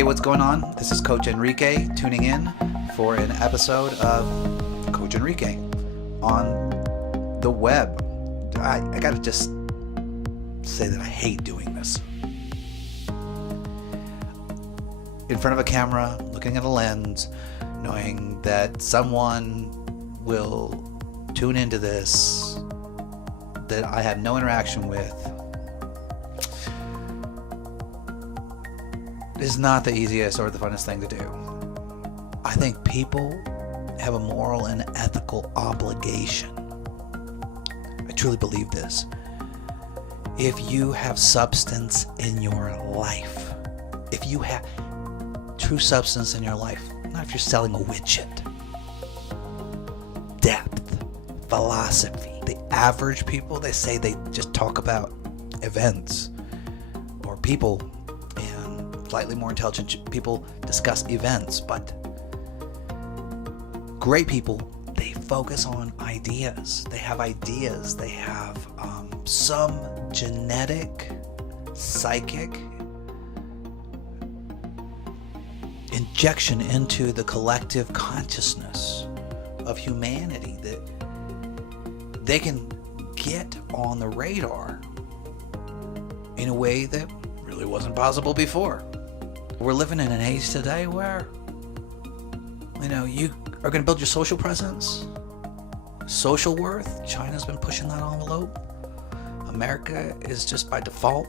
Hey, what's going on? This is Coach Enrique tuning in for an episode of Coach Enrique on the web. I gotta just say that I hate doing this. In front of a camera, looking at a lens, knowing that someone will tune into this that I have no interaction with is not the easiest or the funnest thing to do. I think people have a moral and ethical obligation. I truly believe this. If you have substance in your life, if you have true substance in your life, not if you're selling a widget, depth, philosophy. The average people, they say they just talk about events, or people, and slightly more intelligent people discuss events, but great people, they focus on ideas. They have ideas. They have some genetic, psychic injection into the collective consciousness of humanity that they can get on the radar in a way that really wasn't possible before. We're living in an age today where, you are going to build your social presence, social worth. China's been pushing that envelope. America is just by default,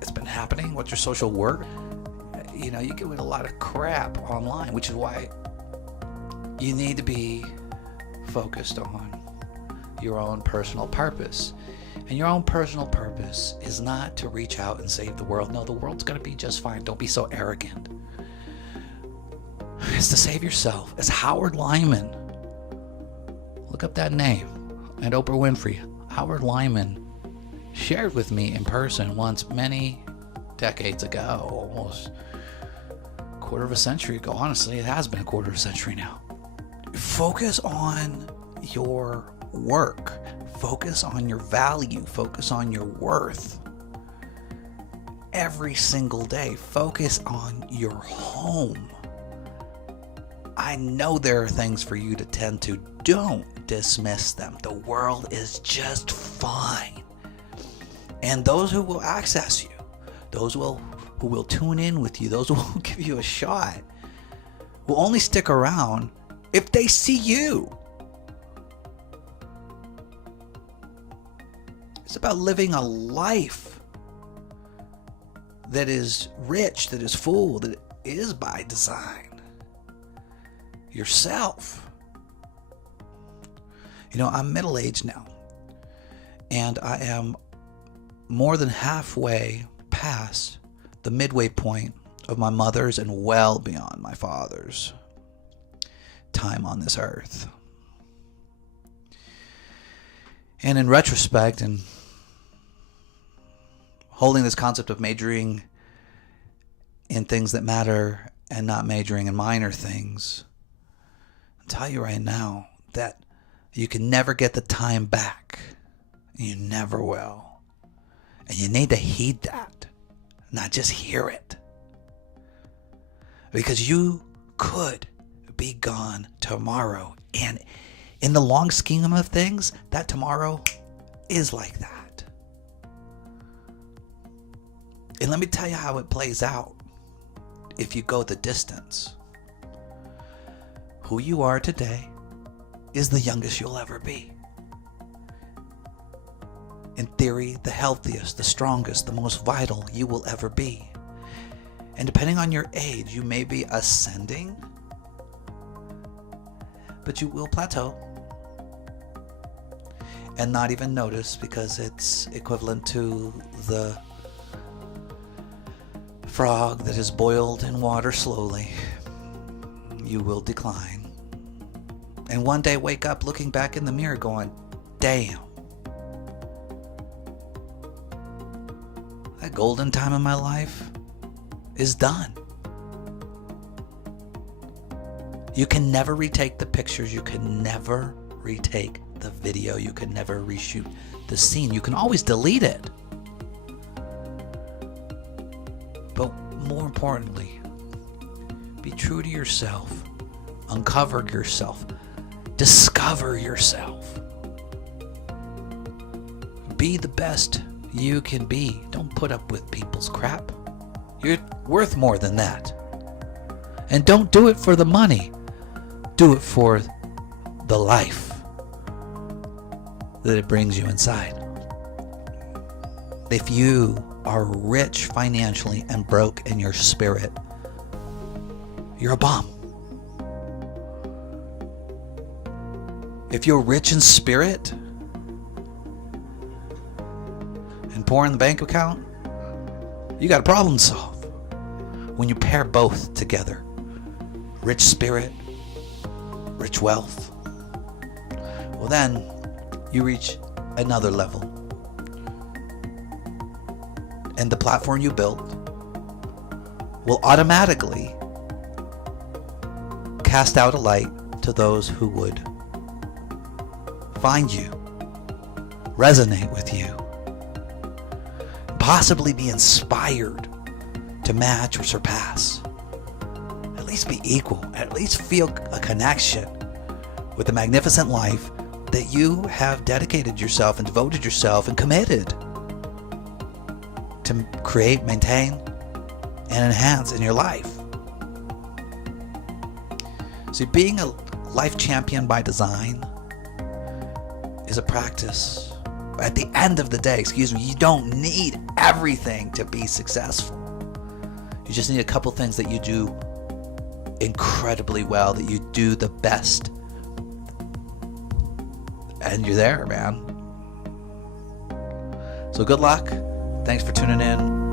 it's been happening. What's your social worth? You get with a lot of crap online, which is why you need to be focused on your own personal purpose. And your own personal purpose is not to reach out and save the world. No, the world's going to be just fine. Don't be so arrogant. It's to save yourself. As Howard Lyman, look up that name, and Oprah Winfrey. Howard Lyman shared with me in person once many decades ago, almost a quarter of a century ago. Honestly, it has been a quarter of a century now. Focus on your work. Focus on your value. Focus on your worth. Every single day, focus on your home. I know there are things for you to tend to. Don't dismiss them. The world is just fine. And those who will access you, those who will tune in with you, those who will give you a shot, will only stick around if they see you. It's about living a life that is rich, that is full, that is by design. Yourself. I'm middle-aged now, and I am more than halfway past the midway point of my mother's and well beyond my father's time on this earth. And in retrospect, and holding this concept of majoring in things that matter and not majoring in minor things, I'll tell you right now that you can never get the time back. You never will. And you need to heed that, not just hear it. Because you could be gone tomorrow. And in the long scheme of things, that tomorrow is like that. And let me tell you how it plays out if you go the distance. Who you are today is the youngest you'll ever be. In theory, the healthiest, the strongest, the most vital you will ever be. And depending on your age, you may be ascending, but you will plateau and not even notice, because it's equivalent to the frog that is boiled in water slowly. You will decline. And one day wake up looking back in the mirror going, damn. That golden time in my life is done. You can never retake the pictures. You can never retake the video. You can never reshoot the scene. You can always delete it. But more importantly, Be true to yourself. Uncover yourself. Discover yourself. Be the best you can be. Don't put up with people's crap. You're worth more than that. And don't do it for the money. Do it for the life that it brings you inside. If you are rich financially and broke in your spirit, you're a bum. If you're rich in spirit and poor in the bank account, you got a problem to solve. When you pair both together, rich spirit, rich wealth, well then you reach another level. And the platform you built will automatically cast out a light to those who would find you, resonate with you, possibly be inspired to match or surpass, at least be equal, at least feel a connection with the magnificent life that you have dedicated yourself and devoted yourself and committed to create, maintain, and enhance in your life. See, being a life champion by design is a practice. At the end of the day, you don't need everything to be successful. You just need a couple things that you do incredibly well, that you do the best. And you're there, man. So good luck. Thanks for tuning in.